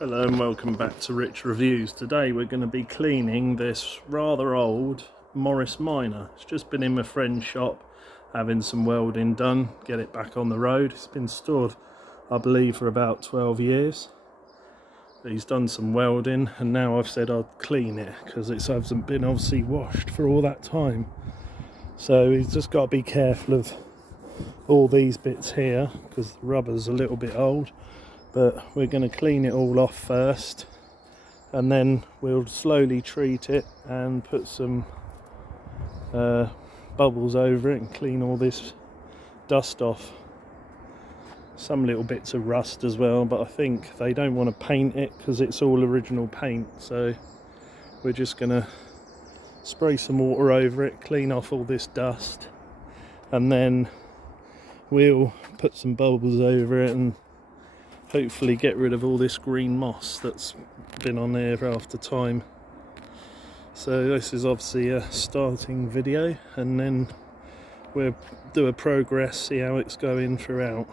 Hello and welcome back to Rich Reviews. Today we're going to be cleaning this rather old Morris Minor. It's just been in my friend's shop having some welding done, get it back on the road. It's been stored, I believe, for about 12 years. He's done some welding and now I've said I'd clean it because it hasn't been obviously washed for all that time. So he's just got to be careful of all these bits here because the rubber's a little bit old. But we're going to clean it all off first and then we'll slowly treat it and put some bubbles over it and clean all this dust off. Some little bits of rust as well, but I think they don't want to paint it because it's all original paint, so we're just going to spray some water over it, clean off all this dust, and then we'll put some bubbles over it and hopefully get rid of all this green moss that's been on there after time. So this is obviously a starting video and then we'll do a progress, see how it's going throughout.